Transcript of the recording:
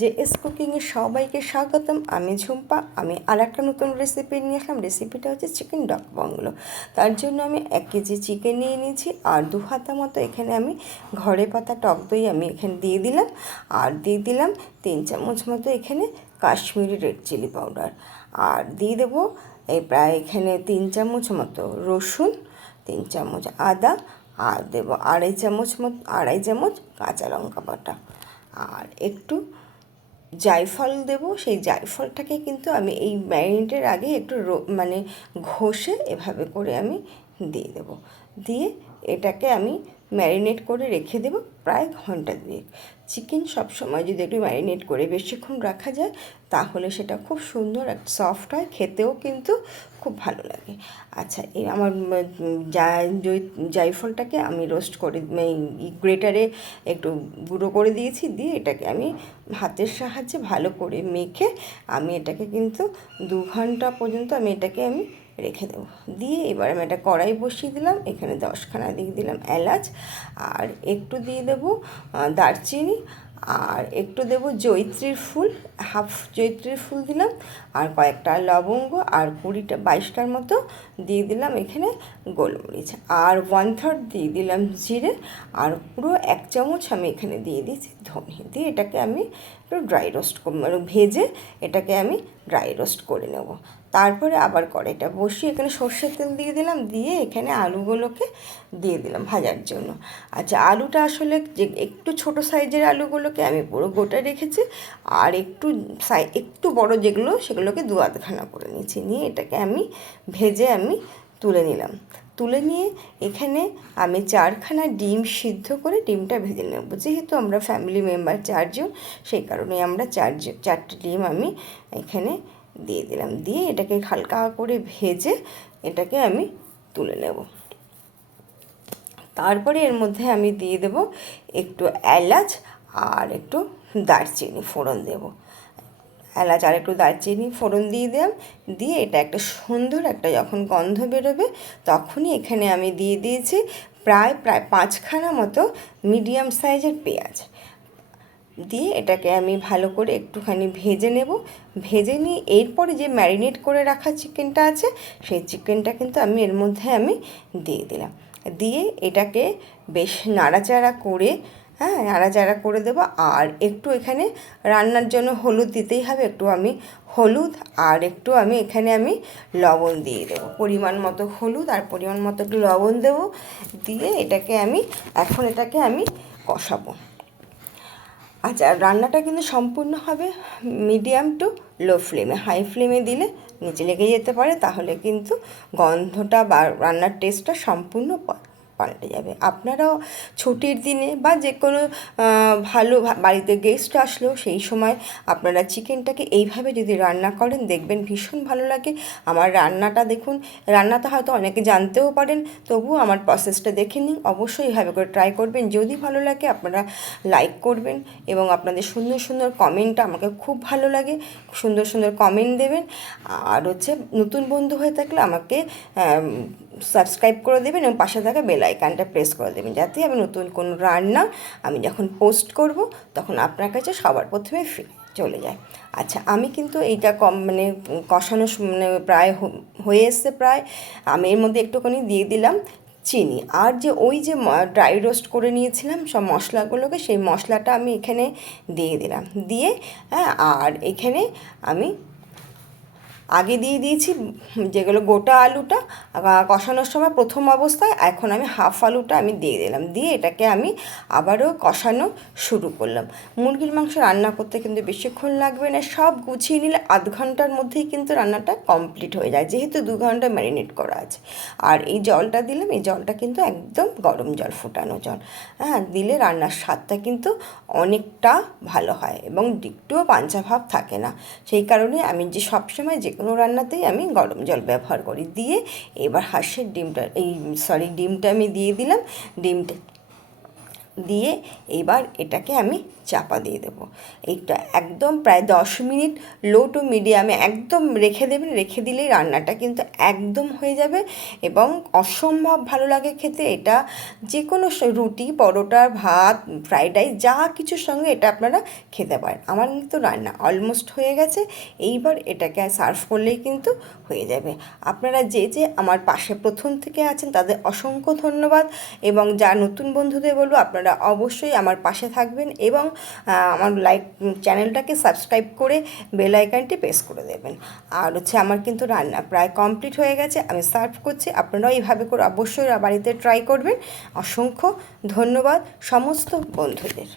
JS কুকিংয়ে সবাইকে স্বাগতম। আমি ঝুম্পা। আমি আর একটা নতুন রেসিপি নিয়ে আসলাম। রেসিপিটা হচ্ছে চিকেন ডক বাংলো। তার জন্য আমি 1 কেজি চিকেন নিয়ে নিয়েছি, আর 2 হাতা মতো এখানে আমি ঘরে পাতা টক দই আমি এখানে দিয়ে দিলাম, আর দিয়ে দিলাম 3 চামচ মতো এখানে কাশ্মীরি রেড চিলি পাউডার, আর দিয়ে দেবো প্রায় এখানে 3 চামচ মতো রসুন, 3 চামচ আদা, আর দেবো আড়াই চামচ কাঁচা লঙ্কা বাটা, আর একটু জায়ফল দেবো। সেই জায়ফলটাকে কিন্তু আমি এই ম্যারিনেটের আগে একটু মানে ঘষে এভাবে করে আমি দিয়ে দেবো। দিয়ে এটাকে আমি ম্যারিনেট করে রেখে দেবো প্রায় ঘন্টা 2। চিকেন সবসময় যদি একটু ম্যারিনেট করে বেশিক্ষণ রাখা যায় তাহলে সেটা খুব সুন্দর একটা সফট হয়, খেতেও কিন্তু খুব ভালো লাগে। আচ্ছা, এই আমার জায়ফলটাকে আমি রোস্ট করে গ্রেটারে একটু গুঁড়ো করে দিয়েছি, দিয়ে এটাকে আমি হাতের সাহায্যে ভালো করে মেখে আমি এটাকে কিন্তু 2 ঘন্টা পর্যন্ত আমি এটাকে রেখে দেবো। দিয়ে এবার আমি একটা কড়াই বসিয়ে দিলাম, এখানে 10খানা দিয়ে দিলাম এলাচ, আর একটু দিয়ে দেবো দারচিনি, আর একটু দেবো জয়িত্রীর ফুল, হাফ জয়িত্রীর ফুল দিলাম, আর কয়েকটা লবঙ্গ, আর 22টার মতো দিয়ে দিলাম এখানে গোলমরিচ, আর 1/3 দিয়ে দিলাম জিরে, আর পুরো 1 চামচ আমি এখানে দিয়ে দিয়েছি ধনে। দিয়ে এটাকে আমি একটু ড্রাই রোস্ট ভেজে এটাকে আমি ড্রাই রোস্ট করে নেব। তারপরে আবার কড়াইটা বসিয়ে এখানে সর্ষের তেল দিয়ে দিলাম, দিয়ে এখানে আলুগুলোকে দিয়ে দিলাম ভাজার জন্য। আচ্ছা, আলুটা আসলে যে একটু ছোট সাইজের আলুগুলোকে আমি পুরো গোটা রেখেছি, আর একটু বড় যেগুলো সেগুলোকে 2 আধখানা করে নিয়েছি। নিয়ে এটাকে আমি ভেজে তুলে নিলাম। তুলে নিয়ে এখানে আমি 4খানা ডিম সিদ্ধ করে ডিমটা ভেজে নেব। যেহেতু আমরা ফ্যামিলি মেম্বার 4 জন, সেই কারণে আমরা 4টে ডিম আমি এখানে দিয়ে দিলাম। দিয়ে এটাকে হালকা করে ভেজে এটাকে আমি তুলে নেব। তারপরে এর মধ্যে আমি দিয়ে দেব একটু এলাচ আর একটু দারচিনি ফোড়ন দেব। এলাচ আর একটু দারচিনি ফোড়ন দিয়ে দিলাম। দিয়ে এটা একটা সুন্দর একটা যখন গন্ধ বেরোবে তখনই এখানে আমি দিয়ে দিয়েছি প্রায় 5খানা মতো মিডিয়াম সাইজের পেঁয়াজ। দিয়ে এটাকে আমি ভালো করে একটুখানি ভেজে নেব। ভেজে নিয়ে এরপরে যে ম্যারিনেট করে রাখা চিকেনটা আছে সেই চিকেনটা কিন্তু আমি এর মধ্যে দিয়ে দিলাম। দিয়ে এটাকে বেশ নাড়াচাড়া করে নাড়াচাড়া করে দেবো। আর একটু এখানে রান্নার জন্য হলুদ দিতেই হবে, একটু আমি হলুদ আর একটু এখানে লবণ দিয়ে দেবো। পরিমাণ মতো হলুদ আর পরিমাণ মতো একটু লবণ দেবো। দিয়ে এটাকে এটাকে কষাবো। আচ্ছা, রান্নাটা কিন্তু সম্পূর্ণ হবে মিডিয়াম টু লো ফ্লেমে। হাই ফ্লেমে দিলে নিচে লেগে যেতে পারে, তাহলে কিন্তু গন্ধটা বা রান্নার টেস্টটা সম্পূর্ণ পাল্টে যাবে। আপনারাও ছুটির দিনে বা যে কোনো ভালো বাড়িতে গেস্ট আসলেও সেই সময় আপনারা চিকেনটাকে এইভাবে যদি রান্না করেন দেখবেন ভীষণ ভালো লাগে। আমার রান্নাটা দেখুন, রান্নাটা হয়তো অনেকে জানতেও পারেন, তবুও আমার প্রসেসটা দেখে নিন। অবশ্যই এইভাবে করে ট্রাই করবেন। যদি ভালো লাগে আপনারা লাইক করবেন, এবং আপনাদের সুন্দর সুন্দর কমেন্টটা আমাকে খুব ভালো লাগে। সুন্দর সুন্দর কমেন্ট দেবেন। আর হচ্ছে নতুন বন্ধু হয়ে থাকলে আমাকে সাবস্ক্রাইব করে দেবেন এবং পাশে থাকা বেল আইকনটা প্রেস করে দেবেন, যাতে আমি নতুন কোনো রান্না আমি যখন পোস্ট করব তখন আপনার কাছে সবার প্রথমে চলে যায়। আচ্ছা, আমি কিন্তু এইটা কষানো প্রায় হয়ে এসছে প্রায়। আমি এর মধ্যে একটুখানি দিয়ে দিলাম চিনি, আর ওই যে ড্রাই রোস্ট করে নিয়েছিলাম সব মশলাগুলোকে, সেই মশলাটা আমি এখানে দিয়ে দিলাম। দিয়ে আর এখানে আমি আগে দিয়ে দিয়েছি যেগুলো গোটা আলুটা কষানোর সময় প্রথম অবস্থায়, এখন আমি হাফ আলুটা দিয়ে দিলাম। দিয়ে এটাকে আমি আবারও কষানো শুরু করলাম। মুরগির মাংস রান্না করতে কিন্তু বেশিক্ষণ লাগবে না, সব গুছিয়ে নিলে আধ ঘন্টার মধ্যেই কিন্তু রান্নাটা কমপ্লিট হয়ে যায়, যেহেতু 2 ঘন্টা ম্যারিনেট করা আছে। আর এই জলটা দিলাম, এই জলটা কিন্তু একদম গরম জল, ফোটানো জল। দিলে রান্নার স্বাদটা কিন্তু অনেকটা ভালো হয় এবং একটুও পাঞ্চা ভাব থাকে না। সেই কারণে আমি সবসময় যে কোনো রান্নাতেই আমি গরম জল ব্যবহার করি। দিয়ে এবার হাঁসের ডিমটা আমি দিয়ে দিলাম। ডিমটা দিয়ে এবার এটাকে আমি চাপা দিয়ে দেবো। এইটা একদম প্রায় 10 মিনিট লো টু মিডিয়ামে একদম রেখে দেবেন। রেখে দিলেই রান্নাটা কিন্তু একদম হয়ে যাবে এবং অসম্ভব ভালো লাগে খেতে। এটা যে কোনো রুটি, পরোটা, ভাত, ফ্রাইড রাইস যা কিছুর সঙ্গে এটা আপনারা খেতে পারেন। আমার কিন্তু রান্না অলমোস্ট হয়ে গেছে। এইবার এটাকে সার্ভ করলেই কিন্তু হয়ে যাবে। আপনারা যে যে আমার পাশে প্রথম থেকে আছেন তাদের অসংখ্য ধন্যবাদ, এবং যা নতুন বন্ধুদের বলবো আপনারা অবশ্যই আমার পাশে থাকবেন এবং আমার চ্যানেলটাকে সাবস্ক্রাইব করে বেল আইকনটি প্রেস করে দেবেন। আর হচ্ছে আমার কিন্তু রান্না প্রায় কমপ্লিট হয়ে গেছে, আমি সার্ভ করছি। আপনারাও এইভাবে করে অবশ্যই বাড়িতে ট্রাই করবেন। অসংখ্য ধন্যবাদ সমস্ত বন্ধুদের।